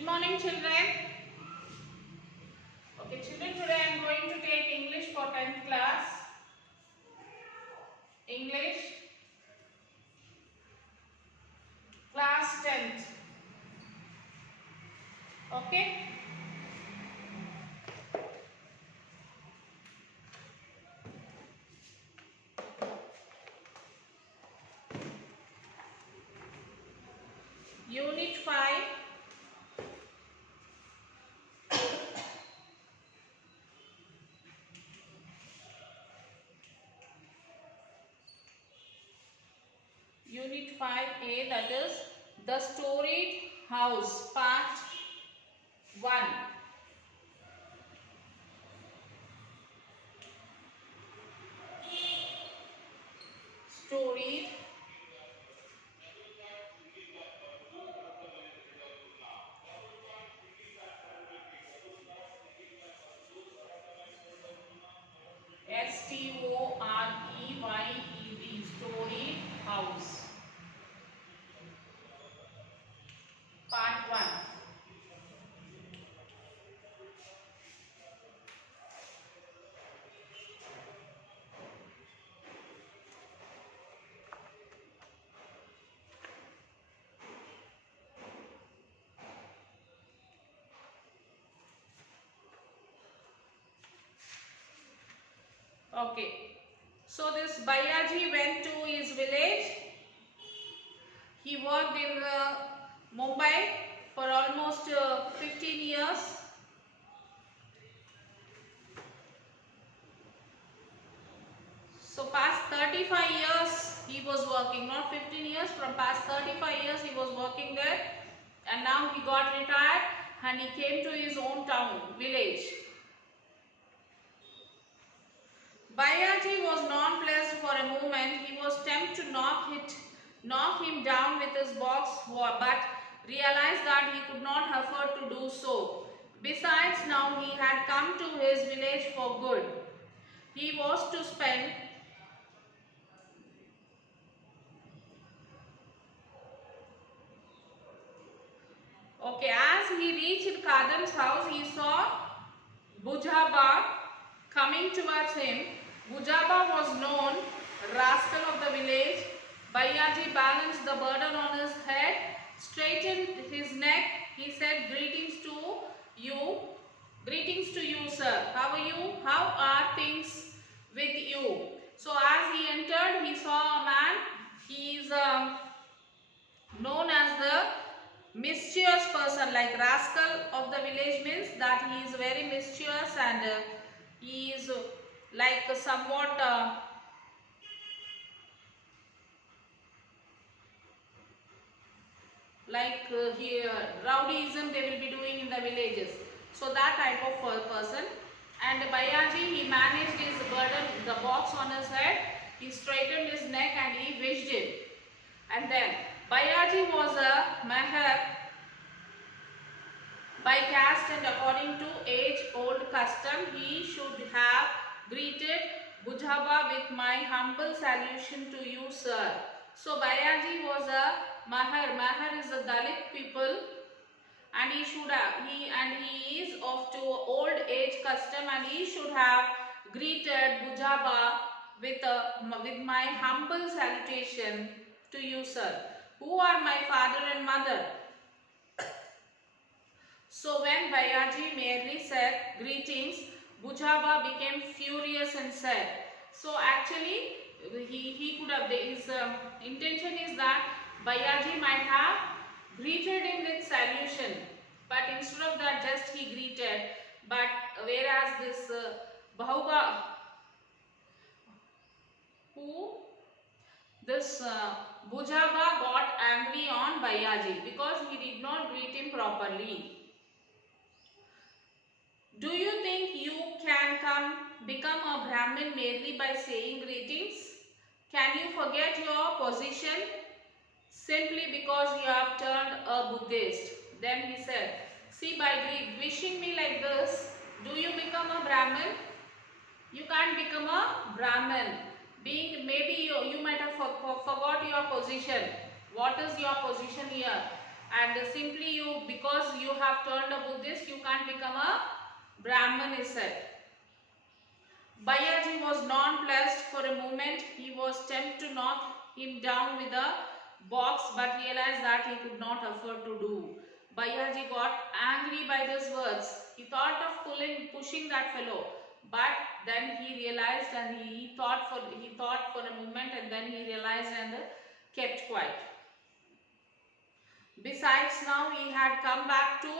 Good morning, children. Okay, children, today I am going to take English for 10th class. English, class 10th. Okay. Unit 5. Unit 5A, that is The Storied House, Part 1. Storied Storied, Storied House, Part 1. Okay. So this Bayaji went to his village. He worked in Mumbai for almost 15 years. So past 35 years he was working, not 15 years, from past 35 years he was working there, and now he got retired and he came to his own town, village. Bayaji was nonplussed for a moment. He was tempted to knock him down with his box, but realized that he could not afford to do so. Besides, now he had come to his village for good. He was to spend as he reached Kadam's house, he saw Bujaba coming towards him. Bujaba was known rascal of the village. Bayaji balanced the burden on his head, straightened his neck. He said, "Greetings to you. Greetings to you, sir. How are you? How are things with you?" So as he entered, he saw a man. He is known as the mischievous person, like rascal of the village means that he is very mischievous, and he is like somewhat rowdyism they will be doing in the villages. So that type of person. And Bayaji, he managed his burden, the box on his head. He straightened his neck and he wished it. And then Bayaji was a Mahar by caste, and according to age-old custom, he should have greeted Bujaba with my humble salutation to you, sir. So Bayaji was a Mahar. Mahar is a Dalit people, and he is of to old age custom, and he should have greeted Bujaba with my humble salutation to you, sir. Who are my father and mother? So when Bayaji merely said greetings, Bujaba became furious and said, so actually he could have, his intention is that Bayaji might have greeted him with salutation, but instead of that just he greeted. But whereas this Bahuba, Bujaba got angry on Bayaji because he did not greet him properly. Do you think you can become a Brahmin merely by saying greetings? Can you forget your position simply because you have turned a Buddhist? Then he said, see, by wishing me like this, do you become a Brahmin? You can't become a Brahmin. Maybe you might have forgot your position. What is your position here? and simply because you have turned a Buddhist, you can't become a Brahmin, he said. Bayaji was nonplussed for a moment. He was tempted to knock him down with a box, but realized that he could not afford to do. Bayaji got angry by these words. He thought of pushing that fellow, but then he realized, and he thought for a moment, and then he realized and kept quiet. Besides, now he had come back to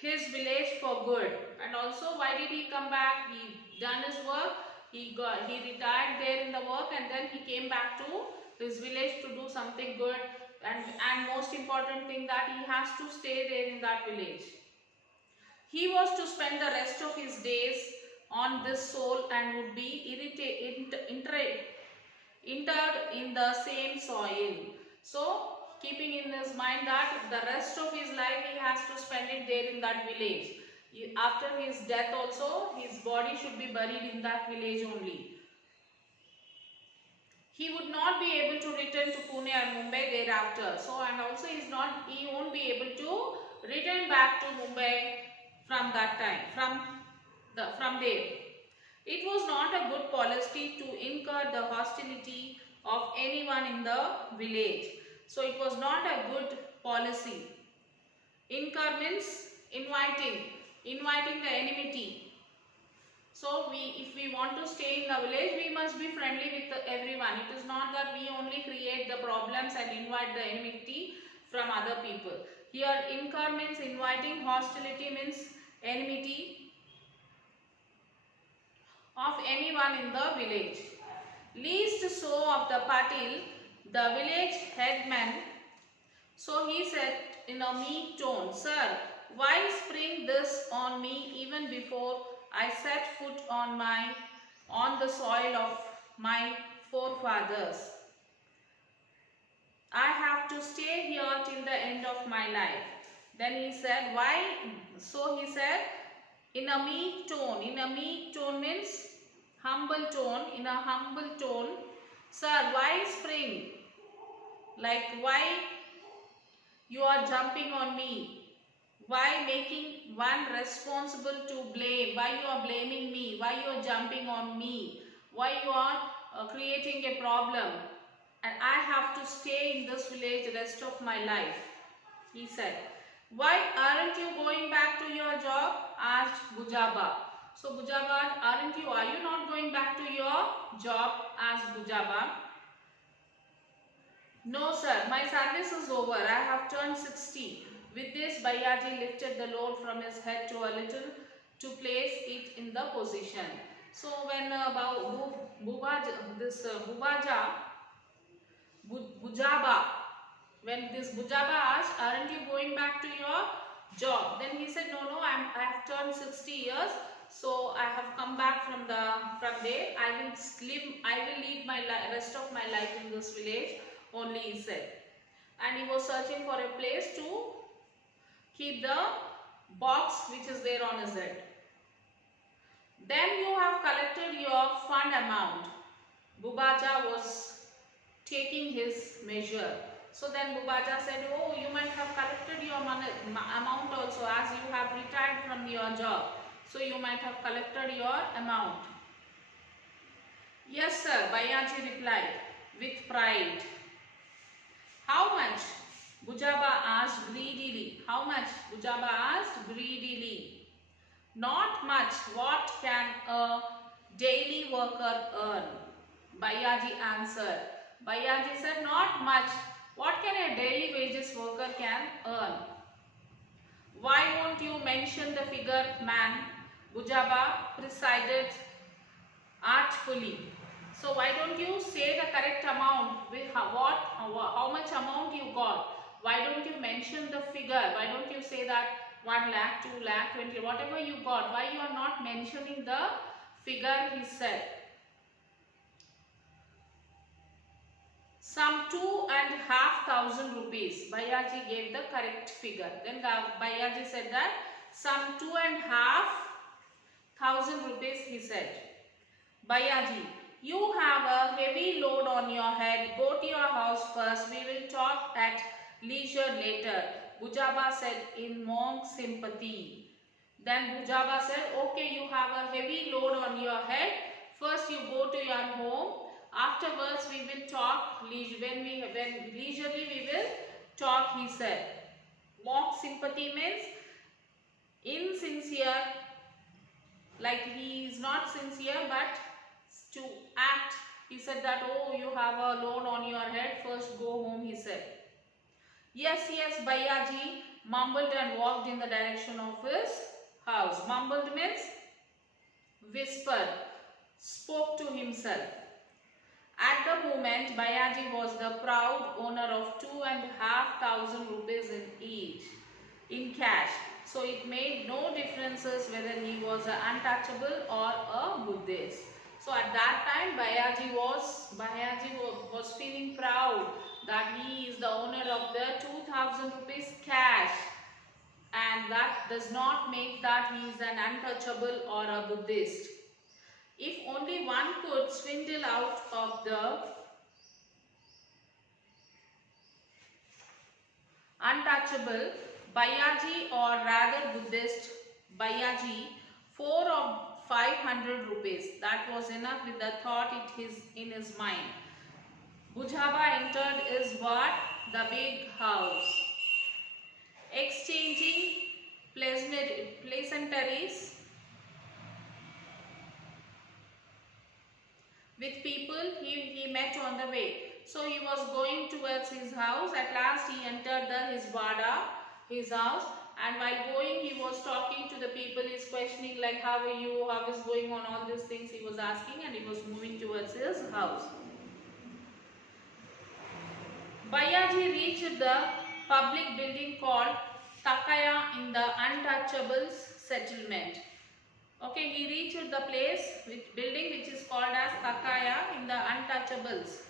his village for good. And also, why did he come back? He done his work. He retired there in the work, and then he came back to his village to do something good. And most important thing, that he has to stay there in that village. He was to spend the rest of his days on this soul and would be interred in the same soil. So, keeping in his mind that the rest of his life he has to spend it there in that village. After his death also, his body should be buried in that village only. He would not be able to return to Pune or Mumbai thereafter. So, and also he won't be able to return back to Mumbai from that time, from there. It was not a good policy to incur the hostility of anyone in the village. So it was not a good policy. Incur means inviting the enmity. So if we want to stay in the village, we must be friendly with everyone. It is not that we only create the problems and invite the enmity from other people. Here incur means inviting, hostility means enmity of anyone in the village. Least so of the Patil, the village headman. So he said in a meek tone, "Sir, why spring this on me even before I set foot on the soil of my forefathers? I have to stay here till the end of my life." Then he said, "Why?" So he said, in a meek tone. In a meek tone means humble tone. In a humble tone, "Sir, why spring? Like, why you are jumping on me? Why making one responsible to blame? Why you are blaming me? Why you are jumping on me? Why you are creating a problem? And I have to stay in this village the rest of my life," he said. "Why aren't you going back to your job?" asked Bujaba. So Bujaba, are you not going back to your job? asked Bujaba. "No, sir, my service is over. I have turned 60. With this, Bayaji lifted the load from his head to a little to place it in the position. So when Bujaba, when this Bujaba asked, "Aren't you going back to your job?" Then he said, "No, I have turned 60 years, so I have come back from there. I will lead my rest of my life in this village only," he said. And he was searching for a place to keep the box which is there on his head. "Then you have collected your fund amount." Bubaja was taking his measure. So then Bubaja said, "Oh, you might have collected your amount also, as you have retired from your job. So you might have collected your amount." "Yes, sir," Bayaji replied with pride. "How much?" Bujaba asked greedily. "How much?" Bujaba asked greedily. "Not much. What can a daily worker earn?" Bayaji answered. Bayaji said, "Not much. What can a daily wages worker can earn?" "Why won't you mention the figure, man?" Bujaba presided artfully. "So why don't you say the correct amount? With how much amount you got? Why don't you mention the figure? Why don't you say that 1 lakh, 2 lakh, 20, whatever you got? Why you are not mentioning the figure?" he said. "Some 2,500 rupees. Bayaji gave the correct figure. Then Bayaji said that some 2,500 rupees, he said. "Bayaji, you have a heavy load on your head. Go to your house first. We will talk at leisure later, Bujaba said in mock sympathy. Then Bujaba said, okay, you have a heavy load on your head. First you go to your home. Afterwards we will talk. When leisurely we will talk, he said. Mock sympathy means insincere, like he is not sincere but to act. He said that, oh, you have a load on your head, first go home, he said. Yes, yes, Baiyaji mumbled and walked in the direction of his house. Mumbled means whispered, spoke to himself. At the moment, Baiyaji was the proud owner of 2,500 rupees in cash. So it made no differences whether he was an untouchable or a Buddhist. So at that time, Baiyaji was feeling proud that he is the owner of the 2,000 rupees cash, and that does not make that he is an untouchable or a Buddhist. If only one could swindle out of the untouchable Baiyaji, or rather Buddhist Baiyaji, 4 or 500 rupees. That was enough with the thought in his mind. Bujaba entered his what? The big house. Exchanging pleasantries with people he met on the way. So he was going towards his house. At last he entered his vada, his house, and while going he was talking to the people. He's questioning like, how are you, how is going on, all these things he was asking, and he was moving towards his house. Baiyaji reached the public building called Takaya in the Untouchables settlement. Okay, he reached the place, building which is called as Takaya in the Untouchables.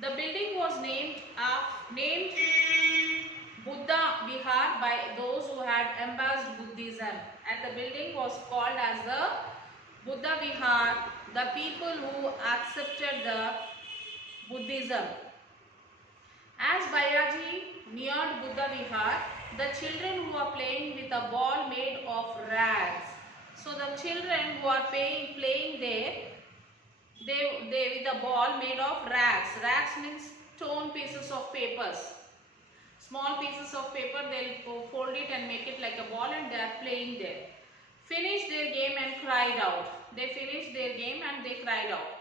The building was named Buddha Vihar by those who had embraced Buddhism, and the building was called as the Buddha Vihar, the people who accepted the Buddhism. As Baiyaji neared Buddha Vihar, the children who are playing with a ball made of rags. So the children who are playing there, they with a ball made of rags. Rags means torn pieces of papers. Small pieces of paper, they'll fold it and make it like a ball, and they are playing there. Finished their game and cried out. They finished their game and they cried out.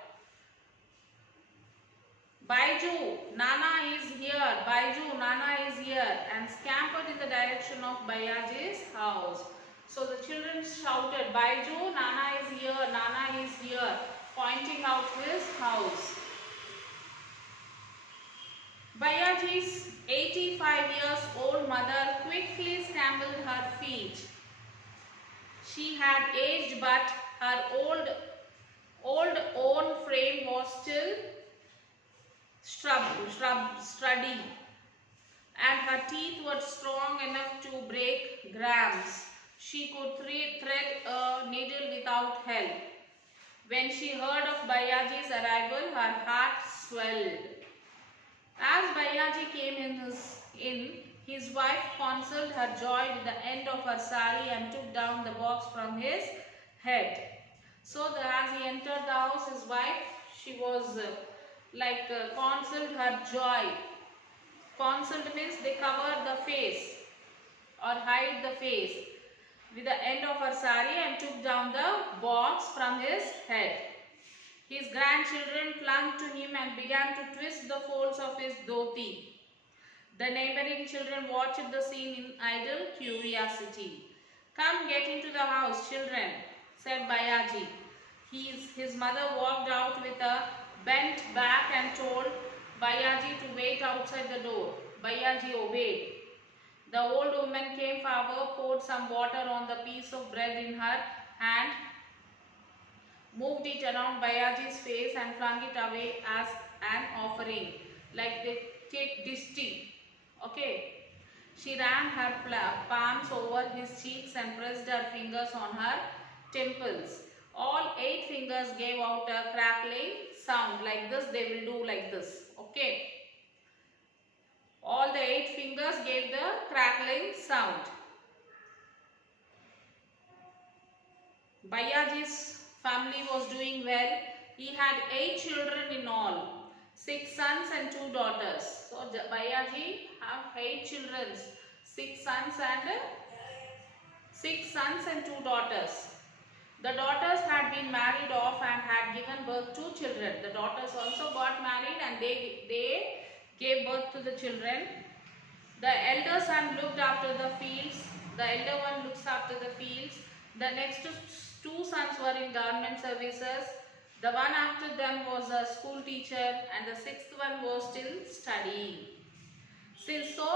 Baiju, Nana is here. Baiju, Nana is here, and scampered in the direction of Baiyaji's house. So the children shouted, Baiju, Nana is here, Nana is here, pointing out his house. Baiyaji's 85 years old mother quickly scrambled her feet. She had aged, but her old own frame was still sturdy, and her teeth were strong enough to break grams. She could thread a needle without help. When she heard of Baiyaji's arrival, her heart swelled. As Baiyaji came in, his wife concealed her joy with the end of her sari and took down the box from his head. So as he entered the house, his wife, she was concealed her joy. Concealed means they cover the face or hide the face with the end of her sari and took down the box from his head. His grandchildren clung to him and began to twist the folds of his dhoti. The neighboring children watched the scene in idle curiosity. Come, get into the house, children, said Baiyaji. His mother walked out with a bent back and told Baiyaji to wait outside the door. Baiyaji obeyed. The old woman came forward, poured some water on the piece of bread in her hand, moved it around Baiyaji's face and flung it away as an offering, like they take dishti. Okay. She ran her palms over his cheeks and pressed her fingers on her temples. All 8 fingers gave out a crackling sound like this. They will do like this. Okay. All the gave the crackling sound. Baiyaji's family was doing well. He had 8 children in all, 6 sons and 2 daughters. So Baiyaji have 8 children, 6 sons and 2 daughters. The daughters had been married off and had given birth to children. The daughters also got married and they gave birth to the children. The elder son looked after the fields. The elder one looks after the fields. The next 2 sons were in government services. The one after them was a school teacher and the 6th one was still studying. Since so,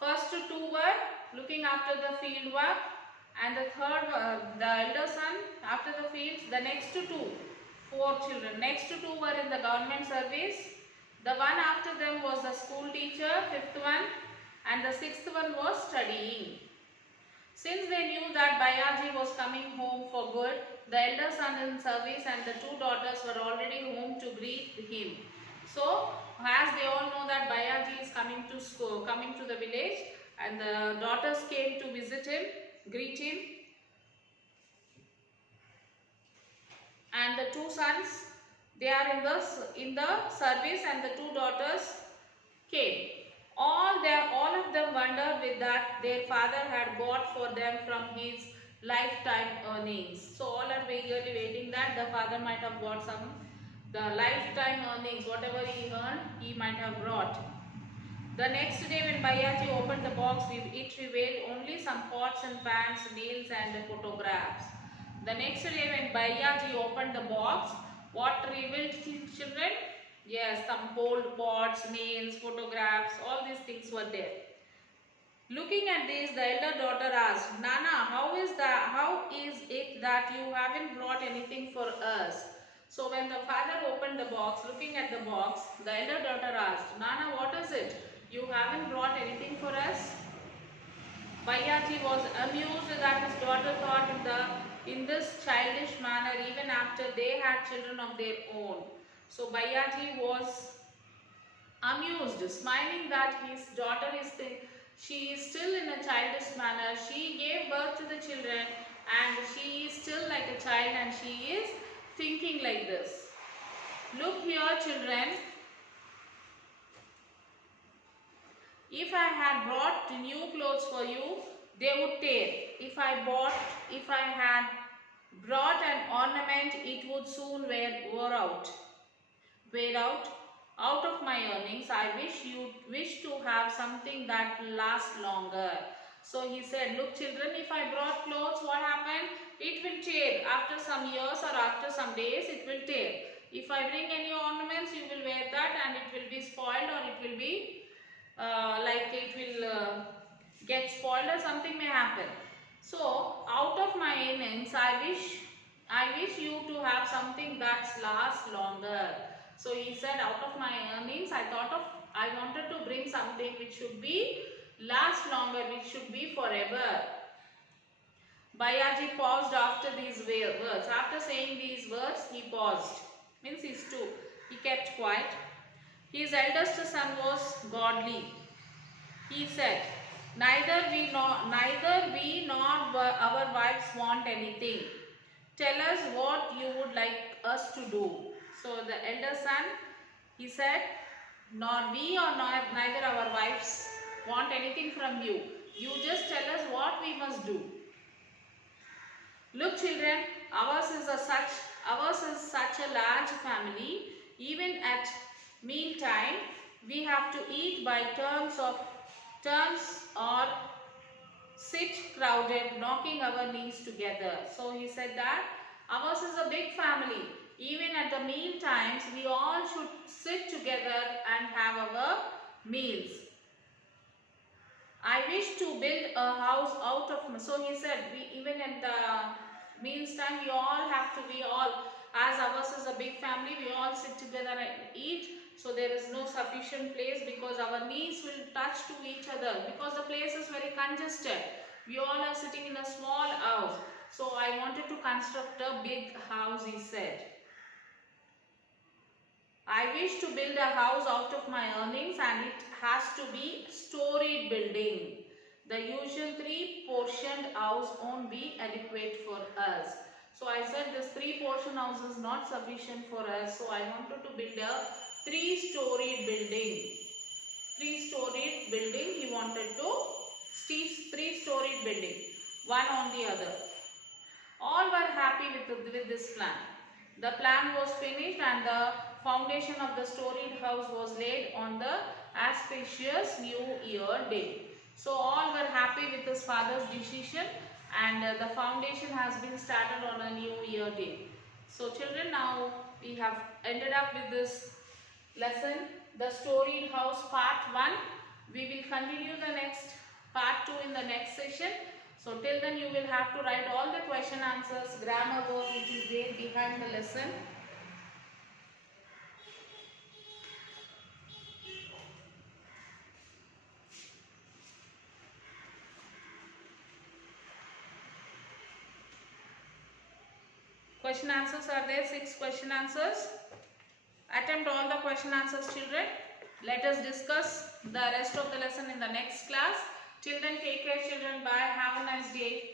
first 2 were looking after the field work and the third, the elder son after the fields, the next 2, 4 children. Next 2 were in the government service. The one after them was the school teacher, 5th one, and the 6th one was studying. Since they knew that Baiyaji was coming home for good, the elder son in service and the 2 daughters were already home to greet him. So, as they all know that Baiyaji is coming to school, coming to the village, and the daughters came to visit him, greet him, and the 2 sons, they are in the service, and the 2 daughters came. All of them wondered with that their father had got for them from his lifetime earnings. So all are eagerly waiting that the father might have got the lifetime earnings, whatever he earned, he might have brought. The next day when Baiyaji opened the box, it revealed only some pots and pans, nails and photographs. The next day when Baiyaji opened the box, what revealed to children? Yes, some old pots, nails, photographs, all these things were there. Looking at this, the elder daughter asked, Nana, how is it that you haven't brought anything for us? So when the father opened the box, looking at the box, the elder daughter asked, Nana, what is it? You haven't brought anything for us? Baiyaji was amused that his daughter thought in this childish manner even after they had children of their own. So Baiyaji was amused, smiling that his daughter she is still in a childish manner. She gave birth to the children and she is still like a child and she is thinking like this. Look here, children. If I had brought new clothes for you, they would tear. If I had brought an ornament, it would soon wear out. Out of my earnings, I wish to have something that lasts longer. So he said, look children, if I brought clothes, what happened? It will tear. After some years or after some days, it will tear. If I bring any ornaments, you will wear that and it will be spoiled, or it will be get spoiled, or something may happen. So out of my earnings, I wish you to have something that lasts longer. So he said, out of my earnings, I wanted to bring something which should be last longer, which should be forever. Baiyaji paused after these words. After saying these words, he paused. Means he stood. He kept quiet. His eldest son was godly. He said, neither we nor our wives want anything. Tell us what you would like us to do. So the elder son, he said, neither our wives want anything from you. You just tell us what we must do. Look children, ours is such a large family. Even at meal time, we have to eat by turns or sit crowded, knocking our knees together. So he said that ours is a big family. Even at the meal times, we all should sit together and have our meals. I wish to build a house out of... So he said, even at the meals time, as ours is a big family, we all sit together and eat. So there is no sufficient place because our knees will touch to each other because the place is very congested. We all are sitting in a small house. So I wanted to construct a big house, he said. I wish to build a house out of my earnings and it has to be storied building. The usual 3-portioned house won't be adequate for us. So I said this 3-portion house is not sufficient for us. So I wanted to build a 3-storied building. 3-storied building he wanted to, 3-storied building, one on the other. All were happy with this plan. The plan was finished and the foundation of the storied house was laid on the auspicious New Year day. So all were happy with his father's decision, and the foundation has been started on a New Year day. So children, now we have ended up with this lesson, the storied house part 1. We will continue the next part 2 in the next session. So till then you will have to write all the question answers, grammar work which is there behind the lesson. Question answers are there, 6 question answers. Attempt all the question answers, children. Let us discuss the rest of the lesson in the next class. Till then, take care children. Bye. Have a nice day.